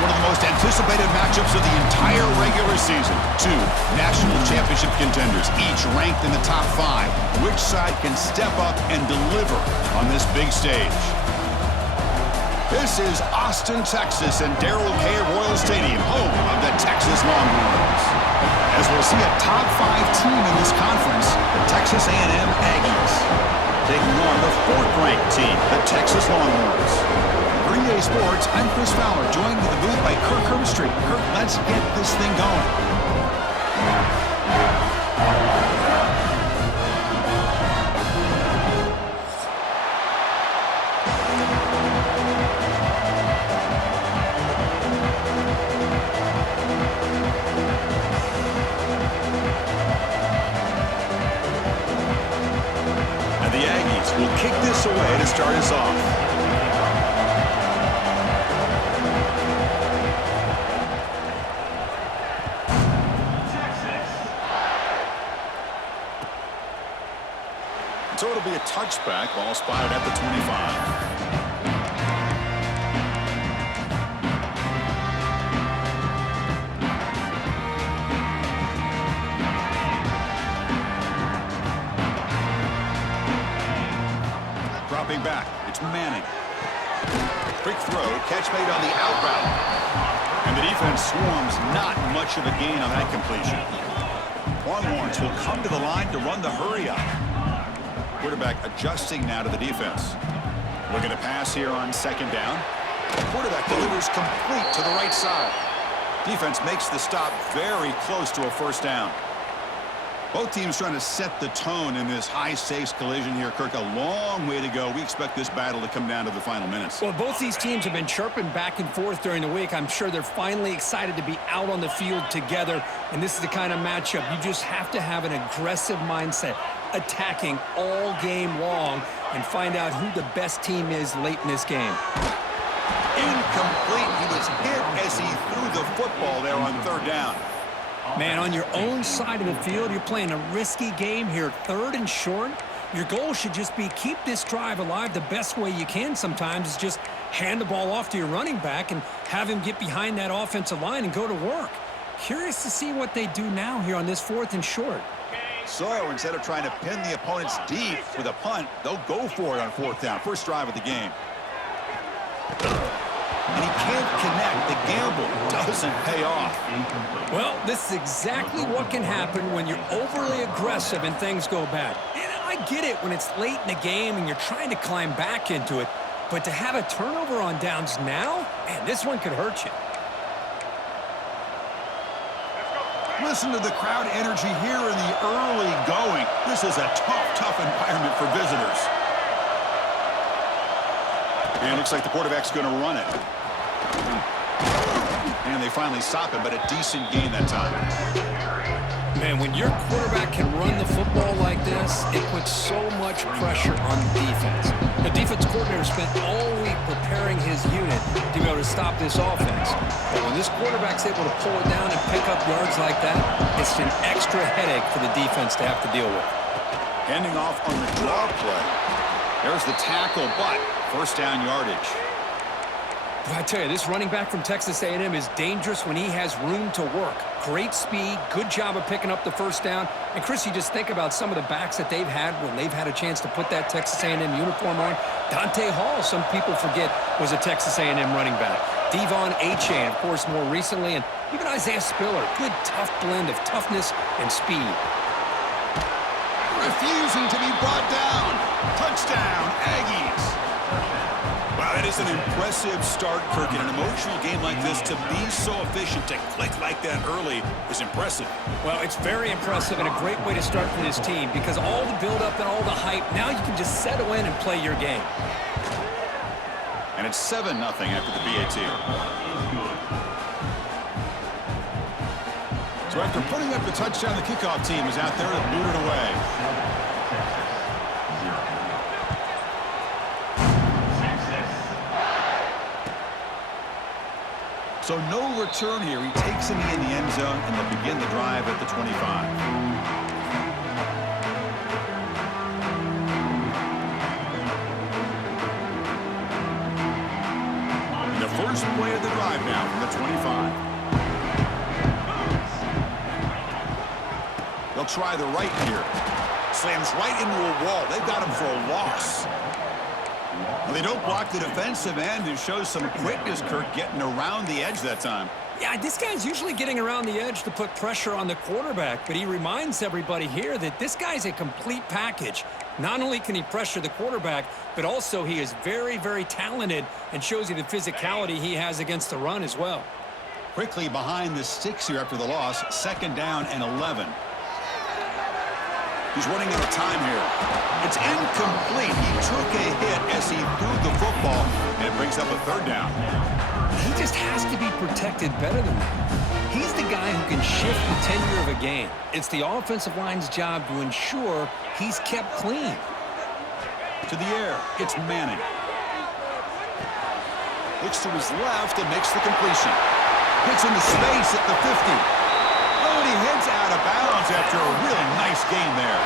one of the most anticipated matchups of the entire regular season. Two national championship contenders, each ranked in the top 5. Which side can step up and deliver on this big stage? This is Austin, Texas, and Darrell K. Royal Stadium, home of the Texas Longhorns. As we'll see a top 5 team in this conference, the Texas A&M Aggies, taking on the 4th-ranked team, the Texas Longhorns. For EA Sports, I'm Chris Fowler, joined in the booth by Kirk Herbstreit. Kirk, let's get this thing going. And the Aggies will kick this away to start us off. So it'll be a touchback, ball spotted at the 25. Dropping back, it's Manning. Quick throw, catch made on the out route. And the defense swarms, not much of a gain on that completion. Longhorns will come to the line to run the hurry up. Quarterback adjusting now to the defense. Looking to pass here on 2nd down. Quarterback delivers complete to the right side. Defense makes the stop very close to a 1st down. Both teams trying to set the tone in this high-stakes collision here, Kirk. A long way to go. We expect this battle to come down to the final minutes. Well, both these teams have been chirping back and forth during the week. I'm sure they're finally excited to be out on the field together. And this is the kind of matchup you just have to have an aggressive mindset, attacking all game long, and find out who the best team is late in this game. Incomplete. He was hit as he threw the football there on 3rd down. Man, on your own side of the field, you're playing a risky game here, 3rd and short. Your goal should just be keep this drive alive the best way you can sometimes is just hand the ball off to your running back and have him get behind that offensive line and go to work. Curious to see what they do now here on this 4th and short. So instead of trying to pin the opponents deep with a punt, they'll go for it on 4th down. First drive of the game. And he can't connect. The gamble doesn't pay off. Well, this is exactly what can happen when you're overly aggressive and things go bad. And I get it when it's late in the game and you're trying to climb back into it. But to have a turnover on downs now, man, this one could hurt you. Listen to the crowd energy here in the early going. This is a tough environment for visitors. And it looks like the quarterback's going to run it. And they finally stop it, but a decent gain that time. Man, when your quarterback can run the football like this, it puts so much pressure on the defense. The defense coordinator spent all week preparing his unit to be able to stop this offense. But when this quarterback's able to pull it down and pick up yards like that, it's an extra headache for the defense to have to deal with. Handing off on the draw play. There's the tackle, but 1st down yardage. I tell you, this running back from Texas A&M is dangerous when he has room to work. Great speed, good job of picking up the 1st down. And, Chris, you just think about some of the backs that they've had when they've had a chance to put that Texas A&M uniform on. Dante Hall, some people forget, was a Texas A&M running back. Devon Achane, of course, more recently. And even Isaiah Spiller, good, tough blend of toughness and speed. Refusing to be brought down. Touchdown, Aggies. Wow, that is an impressive start, Kirk. In an emotional game like this, to be so efficient, to click like that early is impressive. Well, it's very impressive and a great way to start for this team because all the build-up and all the hype, now you can just settle in and play your game. And it's 7-0 after the BAT. So after putting up the touchdown, the kickoff team is out there to boot it away. So no return here. He takes him in the end zone, and they'll begin the drive at the 25. first play of the drive now from the 25. They'll try the right here. Slams right into a wall. They've got him for a loss. Well, they don't block the defensive end and shows some quickness, Kirk, getting around the edge that time. Yeah, this guy's usually getting around the edge to put pressure on the quarterback, but he reminds everybody here that this guy's a complete package. Not only can he pressure the quarterback, but also he is very, very talented and shows you the physicality he has against the run as well. Quickly behind the sticks here after the loss, 2nd down and 11. He's running out of time here. It's incomplete. He took a hit as he threw the football, and it brings up a 3rd down. He just has to be protected better than that. He's the guy who can shift the tenure of a game. It's the offensive line's job to ensure he's kept clean. To the air, it's Manning. Looks to his left and makes the completion. Hits into space at the 50. Oh, and he heads out of bounds after a really nice game there.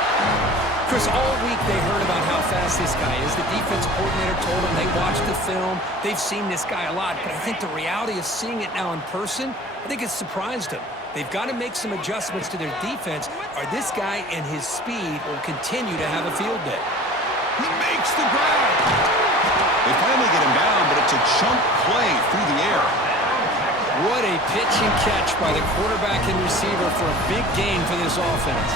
Chris, all week they heard about how fast this guy is. The defense coordinator told them they watched the film. They've seen this guy a lot, but I think the reality of seeing it now in person, I think it's surprised them. They've got to make some adjustments to their defense, or this guy and his speed will continue to have a field day. He makes the grab. They finally get him down, but it's a chunk play through the air. What a pitch and catch by the quarterback and receiver for a big gain for this offense.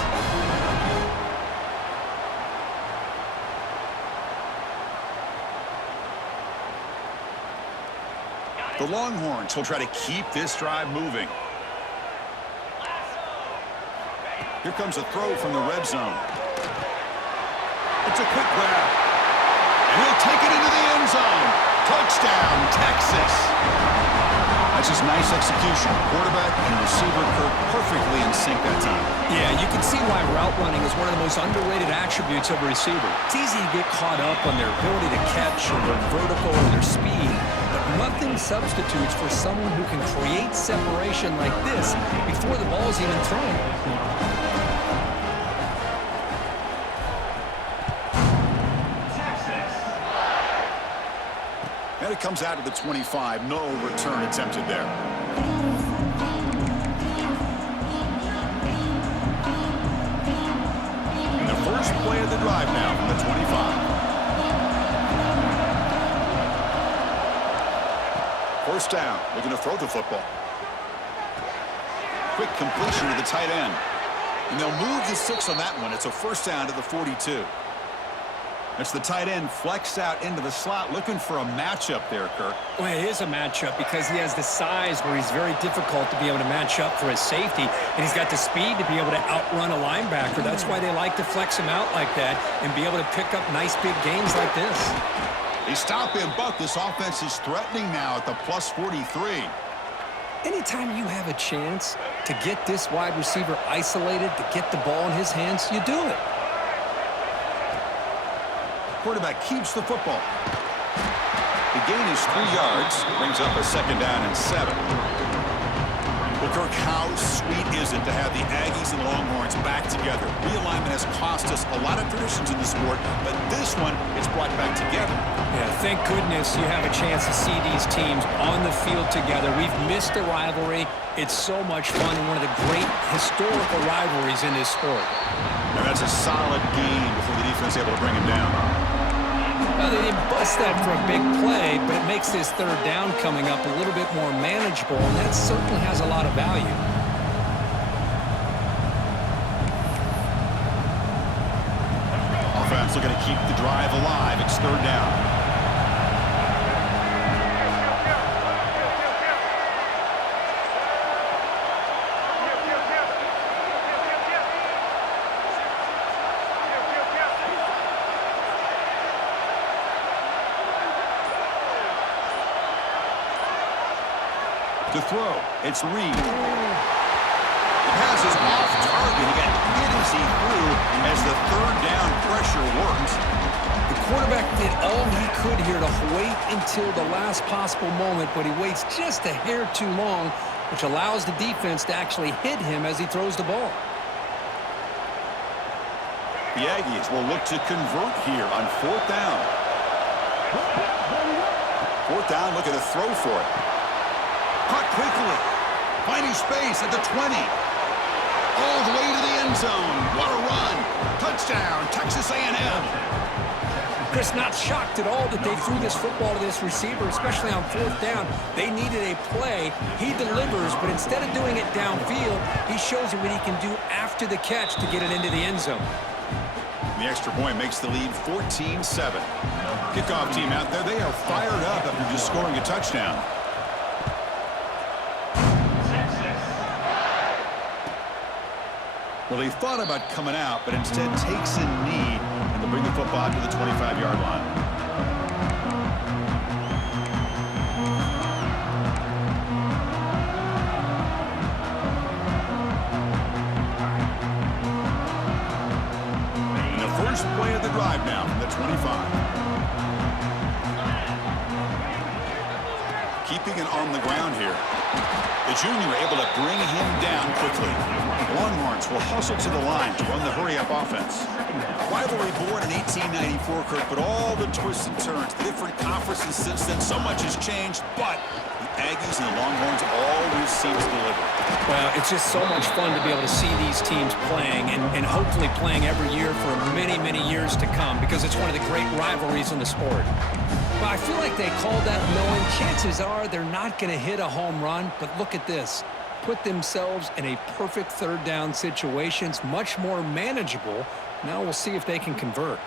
The Longhorns will try to keep this drive moving. Here comes a throw from the red zone. It's a quick grab. And he'll take it into the end zone. Touchdown, Texas. That's just nice execution. Quarterback and receiver Kirk perfectly in sync that time. Yeah, you can see why route running is one of the most underrated attributes of a receiver. It's easy to get caught up on their ability to catch or their vertical or their speed, but nothing substitutes for someone who can create separation like this before the ball's even thrown. And it comes out of the 25. No return attempted there. And the first play of the drive now from the 25. First down. Looking to throw the football. Quick completion to the tight end. And they'll move the 6 on that one. It's a first down to the 42. It's the tight end flexed out into the slot, looking for a matchup there, Kirk. Well, it is a matchup because he has the size where he's very difficult to be able to match up for his safety, and he's got the speed to be able to outrun a linebacker. That's why they like to flex him out like that and be able to pick up nice big gains like this. They stop him, but this offense is threatening now at the plus 43. Anytime you have a chance to get this wide receiver isolated, to get the ball in his hands, you do it. Quarterback keeps the football. The gain is 3 yards, brings up a 2nd down and 7. Well, Kirk, how sweet is it to have the Aggies and Longhorns back together? Realignment has cost us a lot of traditions in the sport, but this one is brought back together. Yeah, thank goodness you have a chance to see these teams on the field together. We've missed the rivalry. It's so much fun and one of the great historical rivalries in this sport. And that's a solid gain before the defense is able to bring him down. Well, they didn't bust that for a big play, but it makes this 3rd down coming up a little bit more manageable, and that certainly has a lot of value. Offense looking to keep the drive alive. It's 3rd down. To throw, it's Reed. The pass is off target. He got hit as he threw as the 3rd down pressure worked. The quarterback did all he could here to wait until the last possible moment, but he waits just a hair too long, which allows the defense to actually hit him as he throws the ball. The Aggies will look to convert here on 4th down. 4th down, looking to throw for it. Caught quickly. Finding space at the 20. All the way to the end zone. What a run. Touchdown, Texas A&M. Chris, not shocked at all that they threw this football to this receiver, especially on fourth down. They needed a play. He delivers, but instead of doing it downfield, he shows you what he can do after the catch to get it into the end zone. The extra point makes the lead 14-7. Kickoff team out there, they are fired up after just scoring a touchdown. Well, he thought about coming out, but instead takes a knee and to bring the football to the 25-yard line. And the first play of the drive now from the 25. Keeping it on the ground here. The junior able to bring him down quickly. Longhorns will hustle to the line to run the hurry-up offense. Rivalry born in 1894, Kirk, but all the twists and turns, the different conferences since then, so much has changed, but the Aggies and the Longhorns always seem to deliver. Well, it's just so much fun to be able to see these teams playing and hopefully playing every year for many, many years to come because it's one of the great rivalries in the sport. But I feel like they called that knowing chances are they're not going to hit a home run, but look at this. Put themselves in a perfect third down situations, much more manageable. Now we'll see if they can convert.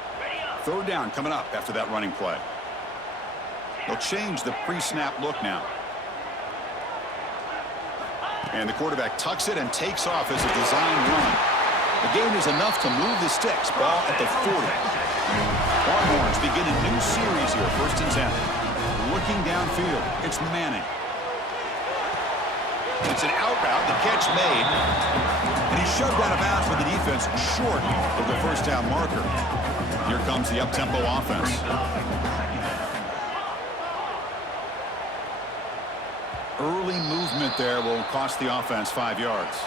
Third down coming up after that running play. They'll change the pre-snap look now. And the quarterback tucks it and takes off as a design run. The gain is enough to move the sticks. Ball at the 40. Longhorns begin a new series here, 1st and 10. Looking downfield, it's Manning. It's an out route, the catch made. And he's shoved out of bounds with the defense short of the first down marker. Here comes the up-tempo offense. Early movement there will cost the offense 5 yards.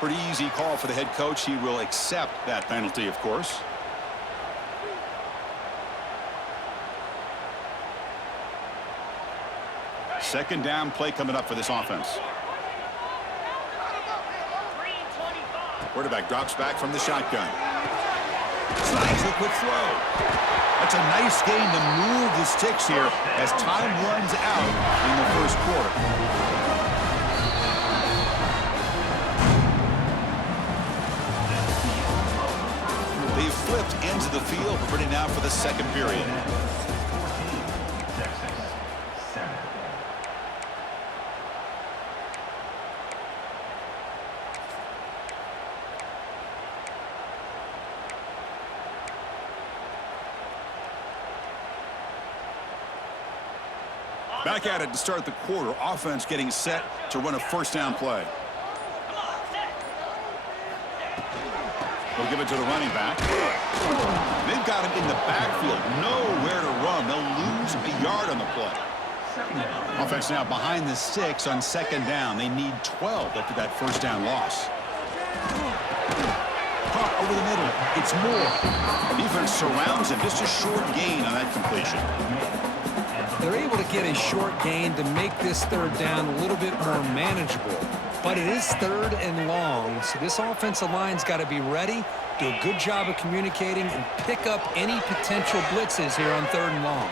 Pretty easy call for the head coach. He will accept that penalty, of course. Second down play coming up for this offense. Quarterback drops back from the shotgun. Slides a quick throw. That's a nice gain to move the sticks here as time runs out in the first quarter. They've flipped ends of the field. We're ready now for the second period. Back at it to start the quarter. Offense getting set to run a first down play. They'll give it to the running back. They've got him in the backfield. Nowhere to run. They'll lose a yard on the play. Offense now behind the sticks on second down. They need 12 after that first down loss. Caught over the middle. It's Moore. Defense surrounds him. Just a short gain on that completion. They're able to get a short gain to make this third down a little bit more manageable. But it is third and long, so this offensive line's got to be ready, do a good job of communicating, and pick up any potential blitzes here on third and long.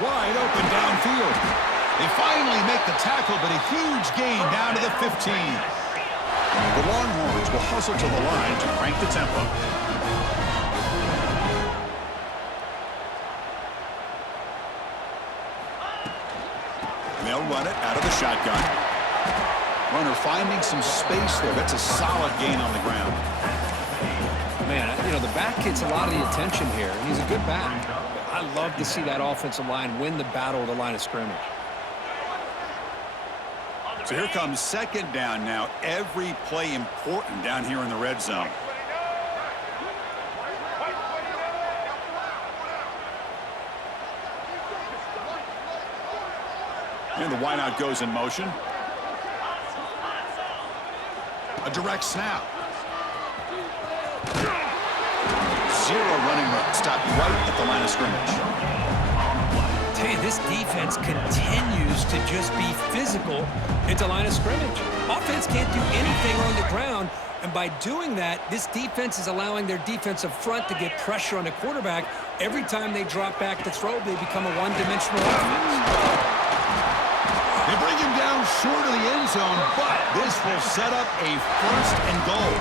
Wide open downfield. They finally make the tackle, but a huge gain down to the 15. The Longhorns will hustle to the line to crank the tempo. They'll run it out of the shotgun. Runner finding some space there. That's a solid gain on the ground. Man, you know, the back gets a lot of the attention here, and he's a good back. I love to see that offensive line win the battle of the line of scrimmage. So here comes second down now. Every play important down here in the red zone. And the wideout goes in motion. A direct snap. Zero running room. Stopped right at the line of scrimmage. tell you, this defense continues to just be physical at the line of scrimmage. Offense can't do anything on the ground, and by doing that, this defense is allowing their defensive front to get pressure on the quarterback. Every time they drop back to throw, they become a one-dimensional offense. They bring him down short of the end zone, but this will set up a 1st and goal.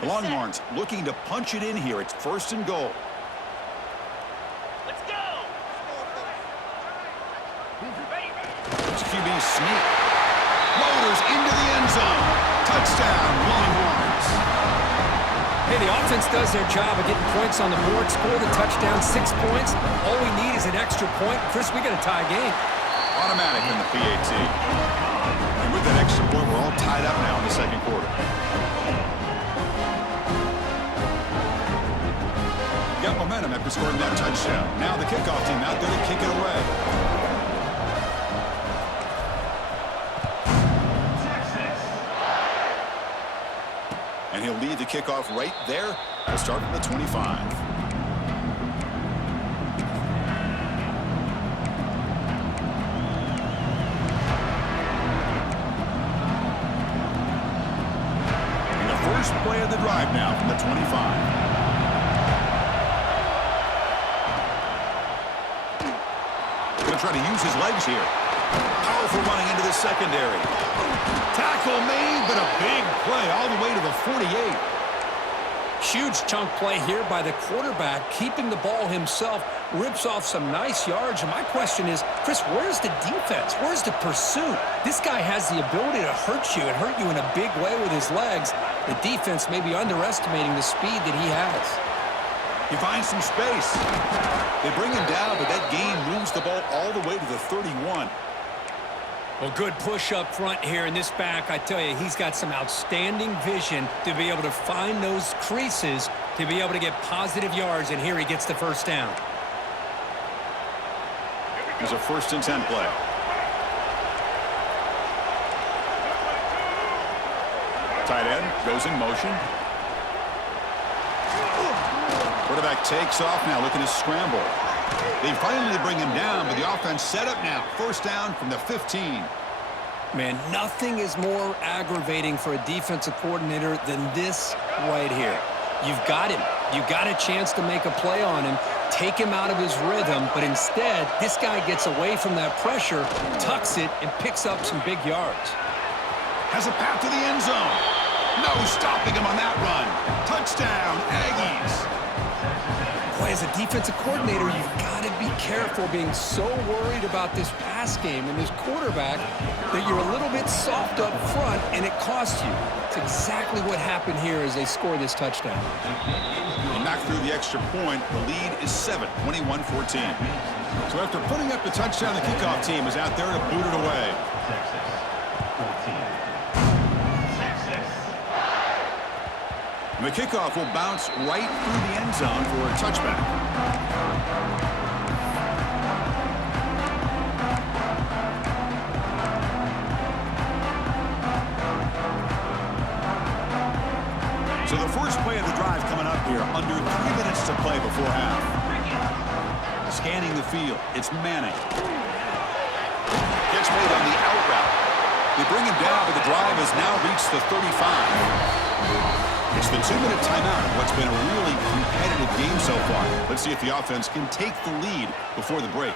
The Longhorns looking to punch it in here. It's 1st and goal. Let's go! It's QB sneak. Motors into the end zone. Touchdown, Longhorns. Hey, the offense does their job of getting points on the board, score the touchdown, 6 points. All we need is an extra point. Chris, we got a tie game. Automatic in the PAT. And with that extra point, we're all tied up now in the 2nd quarter. Got momentum after scoring that touchdown. Now the kickoff team out there to kick it away. And he'll lead the kickoff right there. We'll start from the 25. And the first play of the drive now from the 25. Try to use his legs here. Powerful running into the secondary. Tackle made, but a big play all the way to the 48. Huge chunk play here by the quarterback, keeping the ball himself, rips off some nice yards. And my question is, Chris, where's the defense? Where's the pursuit? This guy has the ability to hurt you and hurt you in a big way with his legs. The defense may be underestimating the speed that he has. He finds some space. They bring him down, but that gain moves the ball all the way to the 31. Well, good push up front here in this back. I tell you, he's got some outstanding vision to be able to find those creases, to be able to get positive yards, and here he gets the 1st down. There's a 1st and 10 play. Tight end goes in motion. Quarterback takes off now, looking to scramble. They finally bring him down, but the offense set up now. 1st down from the 15. Man, nothing is more aggravating for a defensive coordinator than this right here. You've got him. You got a chance to make a play on him, take him out of his rhythm, but instead, this guy gets away from that pressure, tucks it, and picks up some big yards. Has a path to the end zone. No stopping him on that run. Touchdown, Aggies. Boy, as a defensive coordinator, you've got to be careful being so worried about this pass game and this quarterback that you're a little bit soft up front, and it costs you. It's exactly what happened here as they score this touchdown. They knock through the extra point. The lead is 7, 21-14. So after putting up the touchdown, the kickoff team is out there to boot it away. And the kickoff will bounce right through the end zone for a touchback. So the first play of the drive coming up here, under 3 minutes to play before half. Scanning the field, it's Manning. Gets made on the out route. They bring him down, but the drive has now reached the 35. It's the 2-minute timeout of what's been a really competitive game so far. Let's see if the offense can take the lead before the break.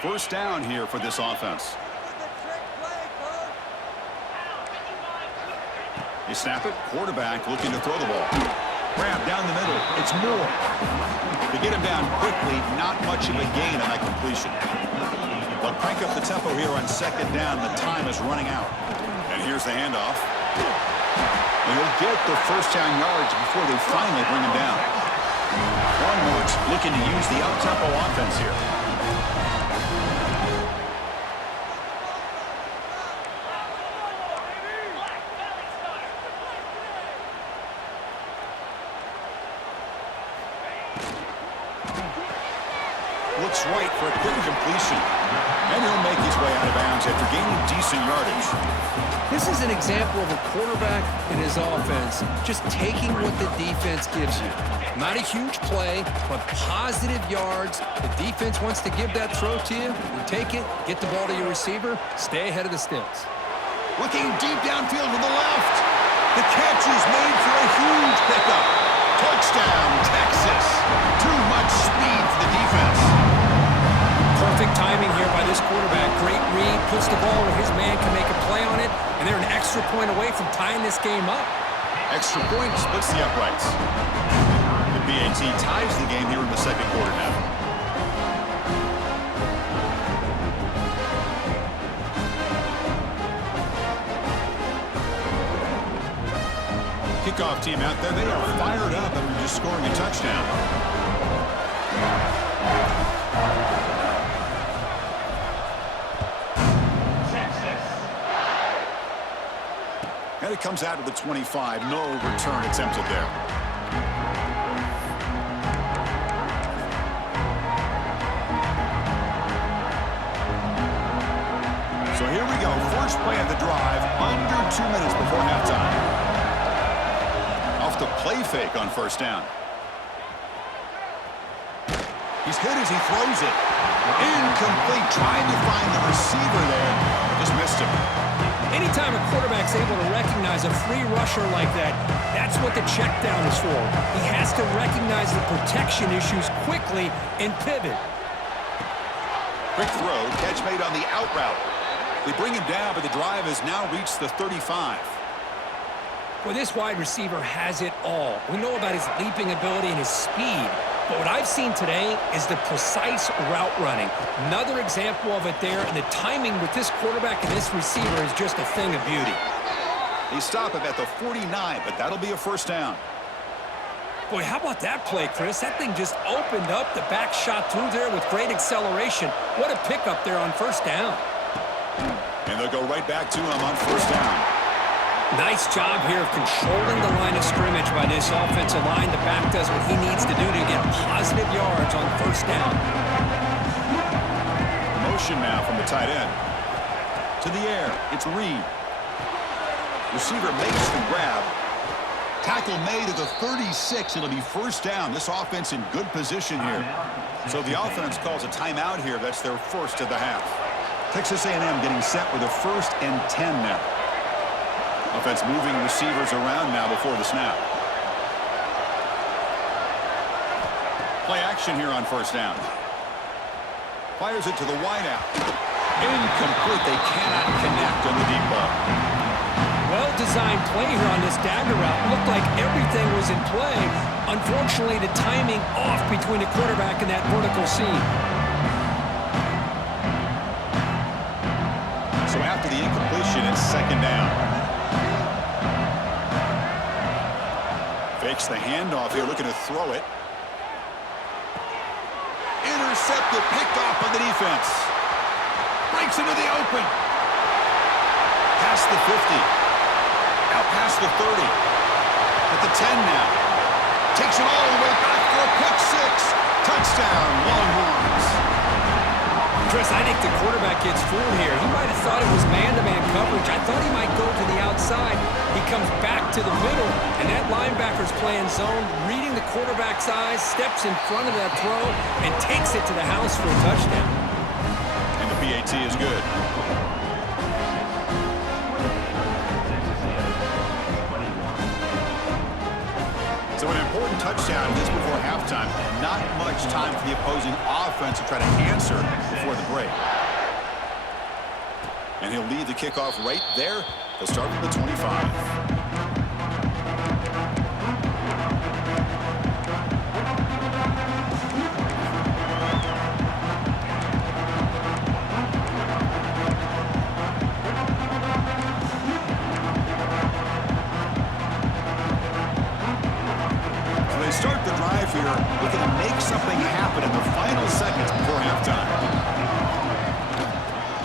1st down here for this offense. You snap it, quarterback looking to throw the ball. Grab down the middle, it's Moore. To get him down quickly, not much of a gain on that completion. But crank up the tempo here on 2nd down. The time is running out. And here's the handoff. And he'll get the 1st down yards before they finally bring him down. Longhorns looking to use the up-tempo offense here. looks right for a quick completion. And he'll make his way out of bounds after gaining decent yardage. This is an example of a quarterback and his offense just taking what the defense gives you. Not a huge play, but positive yards. The defense wants to give that throw to you. You take it, get the ball to your receiver, stay ahead of the sticks. Looking deep downfield to the left. The catch is made for a huge pickup. Touchdown, Texas. Too much speed for the defense. Perfect timing here by this quarterback. Great read, puts the ball where his man can make a play on it, and they're an extra point away from tying this game up. Extra point splits the uprights. The BAT ties the game here in the second quarter now. Kickoff team out there. They are fired up after just scoring a touchdown. And it comes out of the 25. No return attempted there. So here we go. First play of the drive. Under 2 minutes before halftime. Off the play fake on first down. He's hit as he throws it. Incomplete. Trying to find the receiver there. Just missed him. Anytime a quarterback's able to recognize a free rusher like that, that's what the check down is for. He has to recognize the protection issues quickly and pivot. Quick throw, catch made on the out route. They bring him down, but the drive has now reached the 35. Well, this wide receiver has it all. We know about his leaping ability and his speed. But what I've seen today is the precise route running. Another example of it there, and the timing with this quarterback and this receiver is just a thing of beauty. They stop him at the 49, but that'll be a first down. Boy, how about that play, Chris? That thing just opened up. The back shot through there with great acceleration. What a pickup there on first down. And they'll go right back to him on first down. Nice job here of controlling the line of scrimmage by this offensive line. The back does what he needs to do to get positive yards on first down. Motion now from the tight end. To the air, it's Reed. Receiver makes the grab. Tackle made at the 36. It'll be first down. This offense in good position here. So the offense calls a timeout here. That's their first of the half. Texas A&M getting set with a 1st and 10 now. Offense moving receivers around now before the snap. Play action here on first down. Fires it to the wideout. Incomplete. They cannot connect on the deep ball. Well-designed play here on this dagger route. Looked like everything was in play. Unfortunately, the timing off between the quarterback and that vertical seam. So after the incompletion, it's second down. Fakes the handoff here, looking to throw it. Intercepted, picked off by the defense. Breaks into the open. Past the 50. Out past the 30. At the 10 now. Takes it all the way back for a pick six. Touchdown, Longhorns. Chris, I think the quarterback gets fooled here. He might have thought it was man-to-man coverage. I thought he might go to the outside. He comes back to the middle, and that linebacker's playing zone, reading the quarterback's eyes, steps in front of that throw, and takes it to the house for a touchdown. And the PAT is good. So an important touchdown just before halftime. Not much time for the opposing offense to try to answer before the break. And he'll lead the kickoff right there. They'll start from the 25. Start the drive here, looking to make something happen in the final seconds before halftime.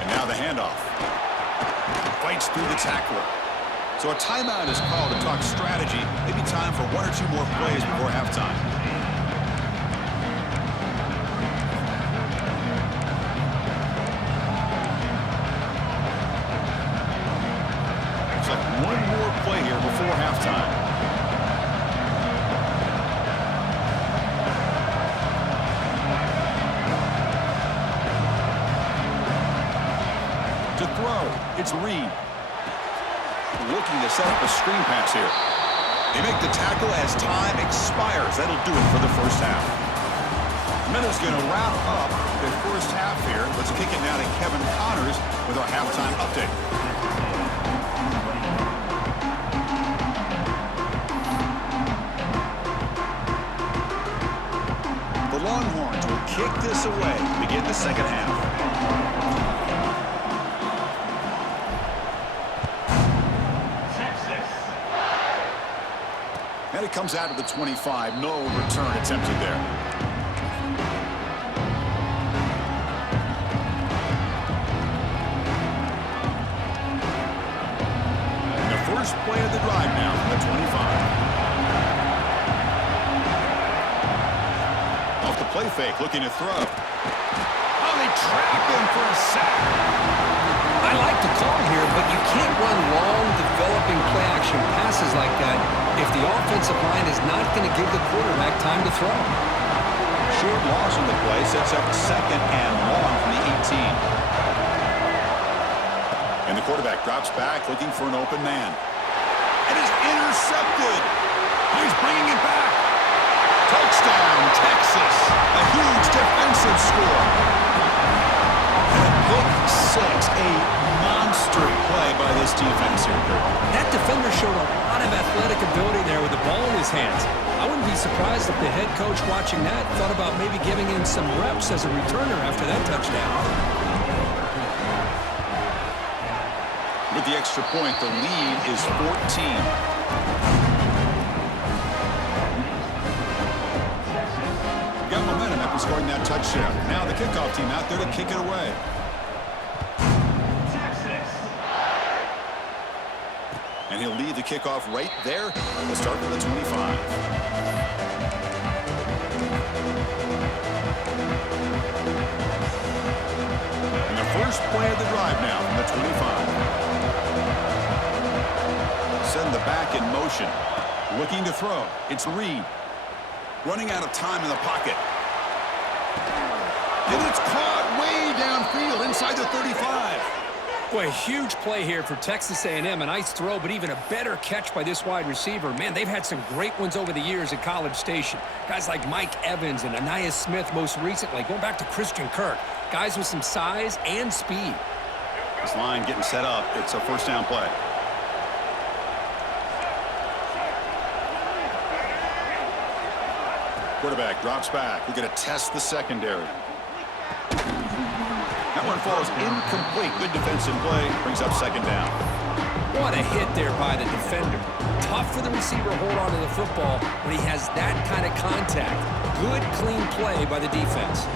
And now the handoff. Fights through the tackler. So a timeout is called to talk strategy. Maybe time for 1 or 2 more plays before halftime. throw. It's Reed. Looking to set up a screen pass here. They make the tackle as time expires. That'll do it for the first half. Minutes going to wrap up the first half here. Let's kick it now to Kevin Connors with our halftime update. The Longhorns will kick this away to begin the second half. And it comes out to the 25. No return attempted there. And the first play of the drive now from the 25. Off the play fake, looking to throw. Oh, they trap him for a sack. I like the call here, but you can't run long, developing play-action passes like that if the offensive line is not going to give the quarterback time to throw. Short loss on the play sets up second and long from the 18. And the quarterback drops back, looking for an open man. And is intercepted. He's bringing it back. Touchdown, Texas. A huge defensive score. And a pick six, a monster play by this defense here. That defender showed a lot of athletic ability there with the ball in his hands. I wouldn't be surprised if the head coach watching that thought about maybe giving him some reps as a returner after that touchdown. With the extra point, the lead is 14. Got momentum after scoring that touchdown. Now the kickoff team out there to kick it away. And he'll lead the kickoff right there. We'll start with the 25. And the first play of the drive now from the 25. Send the back in motion. Looking to throw. It's Reed. Running out of time in the pocket. And it's caught way downfield inside the 35. Boy, a huge play here for Texas A&M. A nice throw, but even a better catch by this wide receiver. Man, they've had some great ones over the years at College Station. Guys like Mike Evans and Anais Smith most recently. Going back to Christian Kirk. Guys with some size and speed. This line getting set up. It's a first down play. Quarterback drops back. We're going to test the secondary. That one falls incomplete. Good defensive play. Brings up second down. What a hit there by the defender. Tough for the receiver to hold on to the football when he has that kind of contact. Good, clean play by the defense.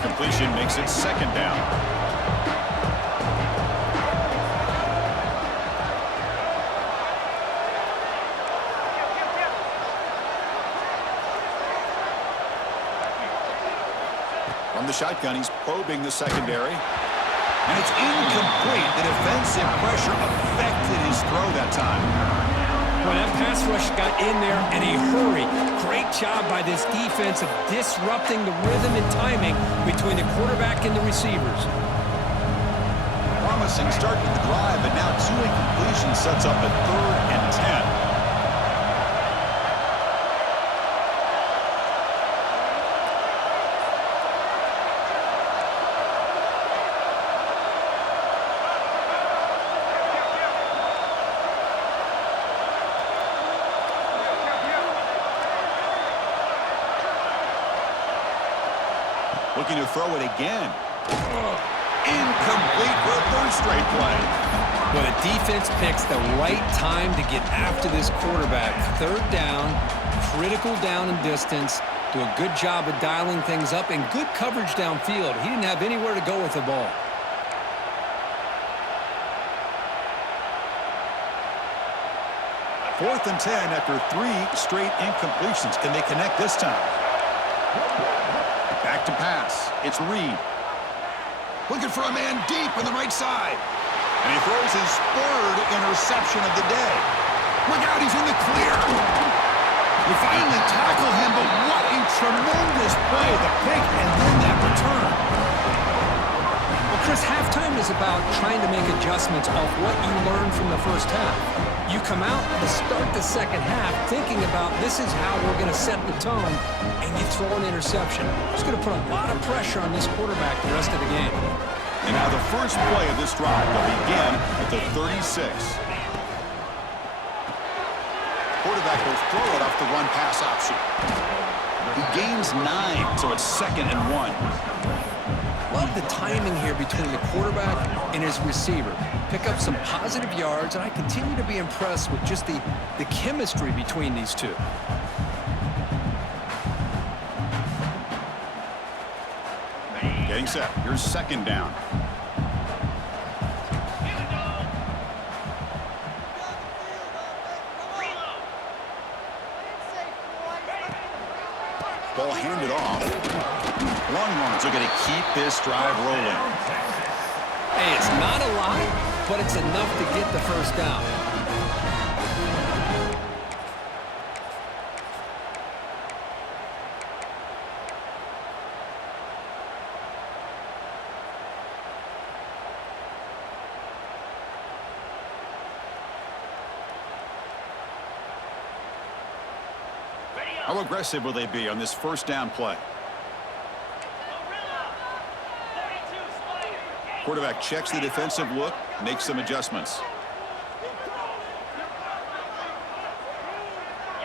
Incompletion makes it second down. From the shotgun, he's probing the secondary. And it's incomplete. The defensive pressure affected his throw that time. Well, that pass rush got in there in a hurry. Great job by this defense of disrupting the rhythm and timing between the quarterback and the receivers. Promising start with the drive, but now two incompletions sets up a 3rd and 10. Looking to throw it again. Incomplete for a 3rd straight play. Well, the defense picks the right time to get after this quarterback. 3rd down, critical down and distance. Do a good job of dialing things up and good coverage downfield. He didn't have anywhere to go with the ball. Fourth and 10 after 3 straight incompletions. Can they connect this time? Back to pass. It's Reed. Looking for a man deep on the right side. And he throws his 3rd interception of the day. Look out, he's in the clear. They finally tackle him, but what a tremendous play, the pick, and then that return. Well, Chris, halftime is about trying to make adjustments off what you learned from the first half. You come out to start the second half thinking about this is how we're going to set the tone, and you throw an interception. It's going to put a lot of pressure on this quarterback the rest of the game. And now the first play of this drive will begin at the 36. Quarterback will throw it off the run-pass option. He gains 9, so it's 2nd and 1. Love the timing here between the quarterback and his receiver. Pick up some positive yards, and I continue to be impressed with just the chemistry between these two. Getting set. Here's 2nd down. Ball handed off. Longhorns are going to keep this drive rolling. Hey, it's not a lot, but it's enough to get the first down. How aggressive will they be on this first down play? Quarterback checks the defensive look, makes some adjustments.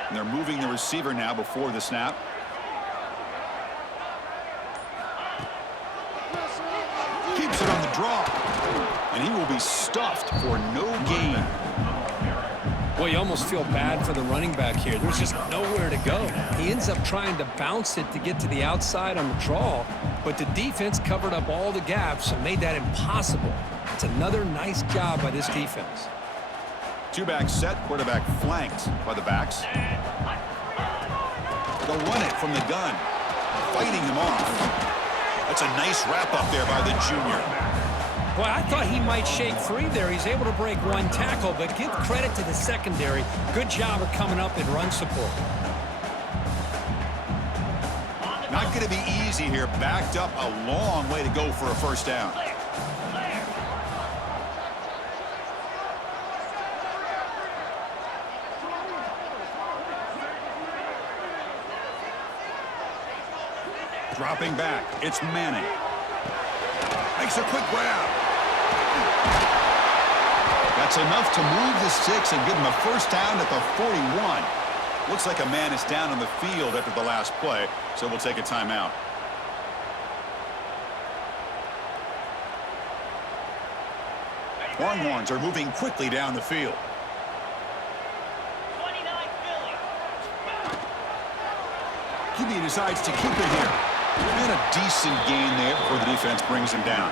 And they're moving the receiver now before the snap. Keeps it on the draw. And he will be stuffed for no gain. Well, you almost feel bad for the running back here. There's just nowhere to go. He ends up trying to bounce it to get to the outside on the draw, but the defense covered up all the gaps and made that impossible. It's another nice job by this defense. Two-back set, quarterback flanked by the backs. They'll run it from the gun, fighting him off. That's a nice wrap-up there by the junior. Boy, I thought he might shake free there. He's able to break one tackle, but give credit to the secondary. Good job of coming up in run support. Not going to be easy here. Backed up a long way to go for a first down. Dropping back. It's Manning. Makes a quick grab. That's enough to move the sticks and give him a first down at the 41. Looks like a man is down on the field after the last play, so we'll take a timeout. Longhorns are moving quickly down the field. QB decides to keep it here. And a decent gain there before the defense brings him down.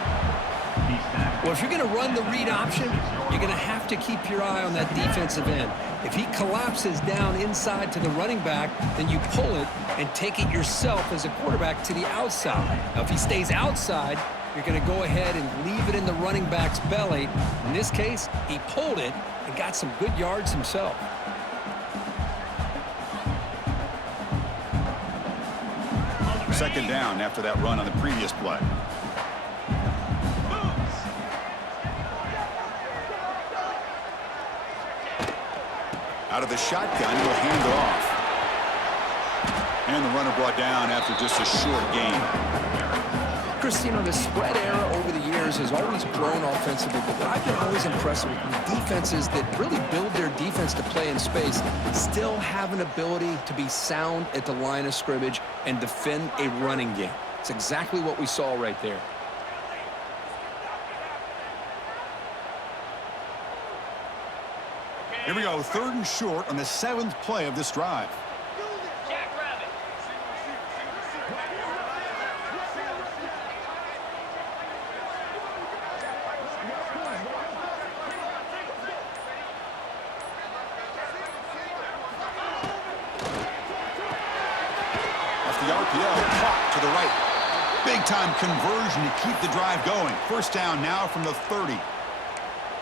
Well, if you're going to run the read option, you're going to have to keep your eye on that defensive end. If he collapses down inside to the running back, then you pull it and take it yourself as a quarterback to the outside. Now, if he stays outside, you're going to go ahead and leave it in the running back's belly. In this case, he pulled it and got some good yards himself. Second down after that run on the previous play. Out of the shotgun, he'll hand it off. And the runner brought down after just a short gain. Chris, you know, the spread era over the years has always grown offensively, but what I've been always impressed with defenses that really build their defense to play in space still have an ability to be sound at the line of scrimmage and defend a running game. It's exactly what we saw right there. Here we go, 3rd and short on the 7th play of this drive. The RPO caught to the right. Big-time conversion to keep the drive going. First down now from the 30.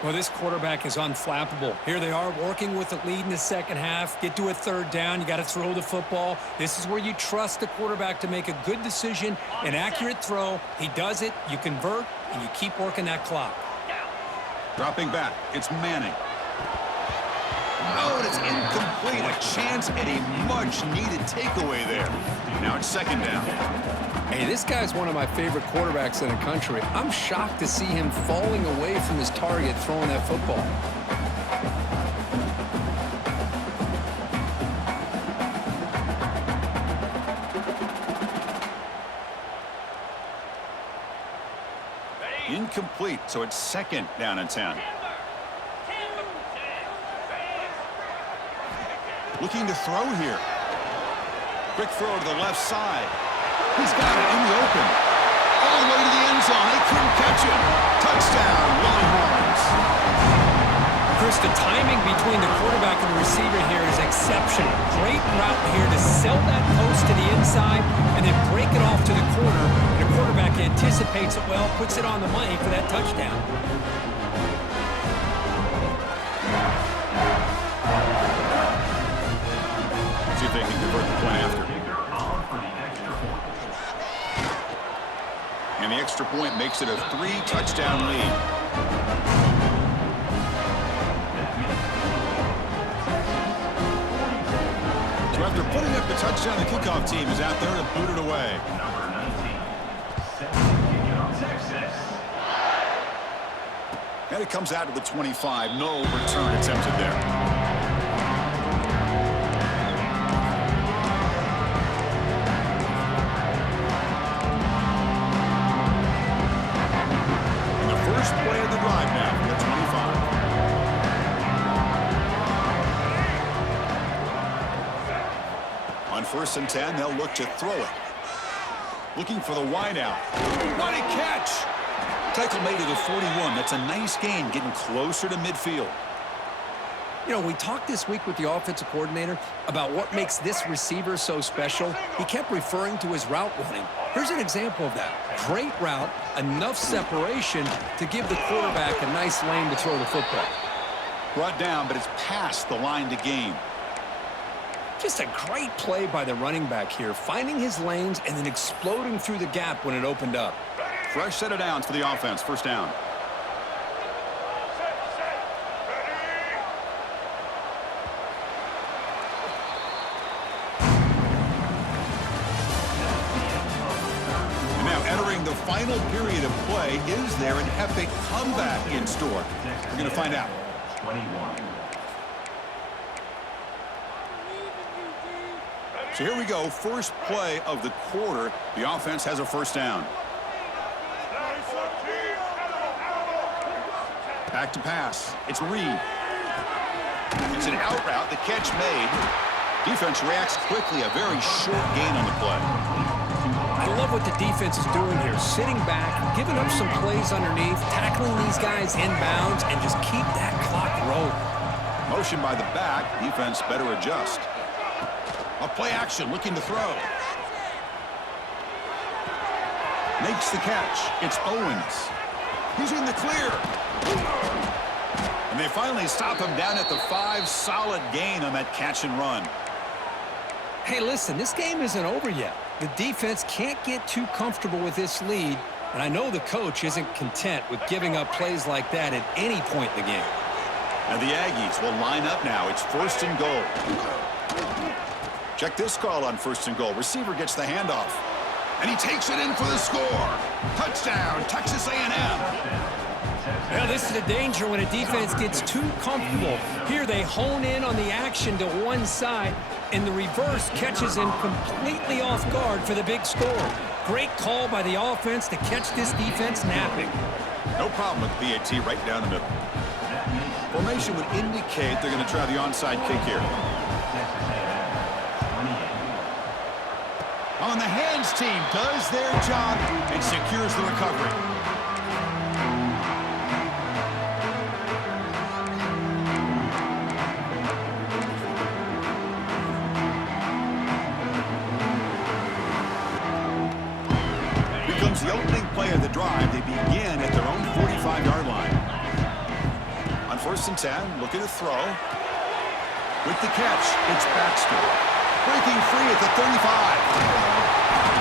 Well, this quarterback is unflappable. Here they are working with the lead in the second half. Get to a third down. You got to throw the football. This is where you trust the quarterback to make a good decision, an accurate throw. He does it, you convert, and you keep working that clock. Dropping back, it's Manning. Oh, and it's incomplete. A chance at a much-needed takeaway there. Now it's second down. Hey, this guy's one of my favorite quarterbacks in the country. I'm shocked to see him falling away from his target throwing that football. Incomplete, so it's second down and 10. Looking to throw here. Quick throw to the left side. He's got it in the open. All the way to the end zone. They couldn't catch it. Touchdown, Longhorns. Chris, the timing between the quarterback and the receiver here is exceptional. Great route here to sell that post to the inside and then break it off to the corner. And the quarterback anticipates it well, puts it on the money for that touchdown. See if they can convert the point after. And the extra point makes it a 3-touchdown lead. So after putting up the touchdown, the kickoff team is out there to boot it away. And it comes out to the 25. No return attempted there. Play of the drive now from the 25. On 1st and 10, they'll look to throw it. Looking for the wideout. What a catch! Tackle made to the 41. That's a nice gain, getting closer to midfield. You know, we talked this week with the offensive coordinator about what makes this receiver so special. He kept referring to his route running. Here's an example of that. Great route, enough separation to give the quarterback a nice lane to throw the football. Brought down, but it's past the line to gain. Just a great play by the running back here, finding his lanes and then exploding through the gap when it opened up. Fresh set of downs for the offense. First down. The final period of play. Is there an epic comeback in store? We're going to find out. 21. So here we go. First play of the quarter. The offense has a first down. Back to pass. It's Reed. It's an out route. The catch made. Defense reacts quickly. A very short gain on the play. I love what the defense is doing here. Sitting back, giving up some plays underneath, tackling these guys inbounds, and just keep that clock rolling. Motion by the back. Defense better adjust. A play action, looking to throw. Makes the catch. It's Owens. He's in the clear. And they finally stop him down at the 5. Solid gain on that catch and run. Hey, listen, this game isn't over yet. The defense can't get too comfortable with this lead, and I know the coach isn't content with giving up plays like that at any point in the game. And the Aggies will line up now. It's 1st and goal. Check this call on 1st and goal. Receiver gets the handoff, and he takes it in for the score. Touchdown, Texas A&M. Well, this is a danger when a defense gets too comfortable. Here they hone in on the action to one side, and the reverse catches him completely off guard for the big score. Great call by the offense to catch this defense napping. No problem with PAT right down the middle. Formation would indicate they're going to try the onside kick here. On the hands team does their job and secures the recovery. The opening play of the drive. They begin at their own 45-yard line. first and 10, looking to throw. With the catch, it's Baxter. Breaking free at the 35.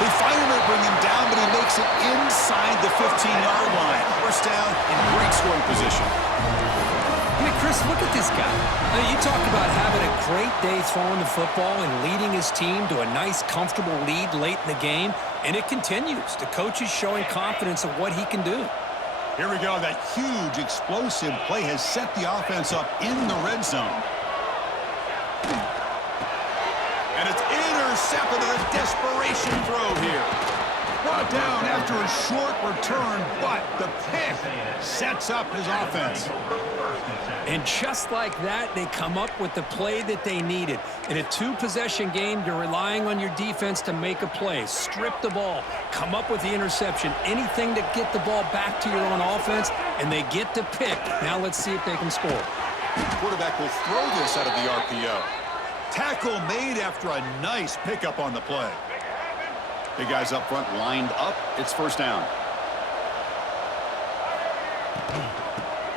They finally bring him down, but he makes it inside the 15-yard line. First down in great scoring position. I mean, Chris, look at this guy. I mean, you talk about having a great day throwing the football and leading his team to a nice, comfortable lead late in the game, and it continues. The coach is showing confidence of what he can do. Here we go. That huge, explosive play has set the offense up in the red zone. And it's intercepted on a desperation throw here. Brought down after a short return, but the pick sets up his offense. And just like that, they come up with the play that they needed. In a two-possession game, you're relying on your defense to make a play. Strip the ball, come up with the interception, anything to get the ball back to your own offense, and they get the pick. Now let's see if they can score. The quarterback will throw this out of the RPO. Tackle made after a nice pickup on the play. Big guys up front lined up. It's first down.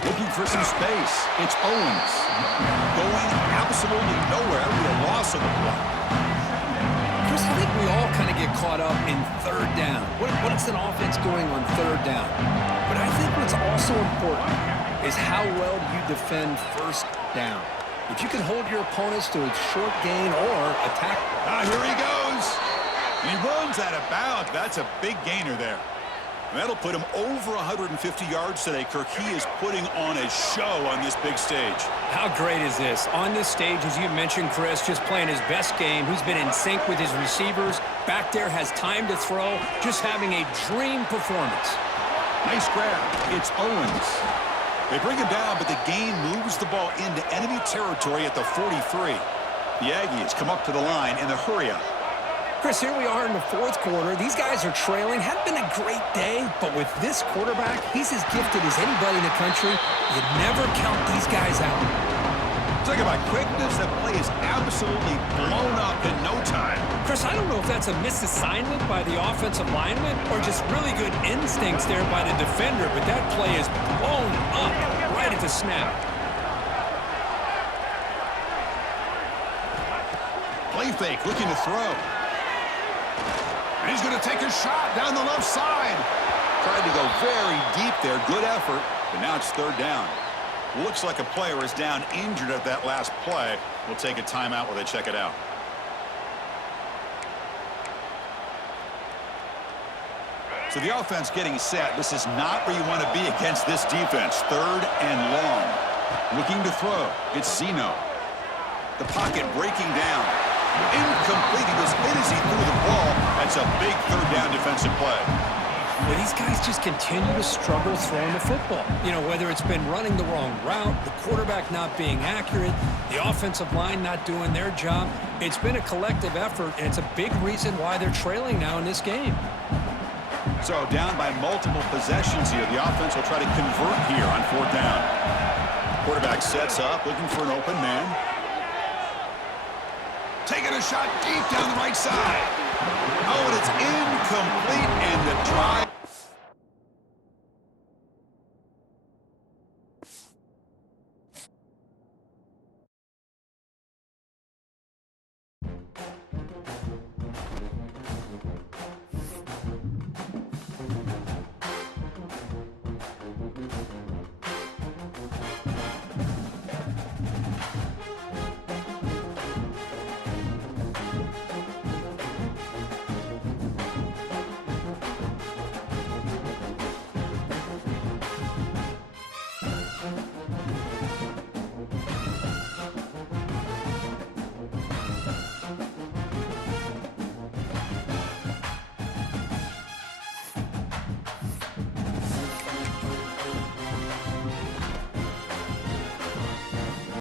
Looking for some space. It's Owens. Going absolutely nowhere with a loss of the play. Chris, I think we all kind of get caught up in third down. What is an offense doing on third down? But I think what's also important is how well you defend first down. If you can hold your opponents to a short gain or attack. Here he goes. He runs out of bounds. That's a big gainer there. And that'll put him over 150 yards today, Kirk. He is putting on a show on this big stage. How great is this? On this stage, as you mentioned, Chris, just playing his best game. He's been in sync with his receivers. Back there, has time to throw. Just having a dream performance. Nice grab. It's Owens. They bring him down, but the gain moves the ball into enemy territory at the 43. The Aggies come up to the line in a hurry-up. Chris, here we are in the fourth quarter. These guys are trailing. Hadn't been a great day, but with this quarterback, he's as gifted as anybody in the country. You never count these guys out. Talk about quickness. That play is absolutely blown up in no time. Chris, I don't know if that's a misassignment by the offensive lineman or just really good instincts there by the defender, but that play is blown up right at the snap. Play fake, looking to throw. And he's going to take a shot down the left side. Tried to go very deep there. Good effort. But now it's third down. Looks like a player is down injured at that last play. We'll take a timeout while they check it out. So the offense getting set. This is not where you want to be against this defense. Third and long. Looking to throw. It's Zeno. The pocket breaking down. Incomplete. He was in as he threw the ball. That's a big third down defensive play. Well, these guys just continue to struggle throwing the football. You know, whether it's been running the wrong route, the quarterback not being accurate, the offensive line not doing their job. It's been a collective effort, and it's a big reason why they're trailing now in this game. So down by multiple possessions here. The offense will try to convert here on fourth down. Quarterback sets up, looking for an open man. Taking a shot deep down the right side. Oh, and it's incomplete, and the drive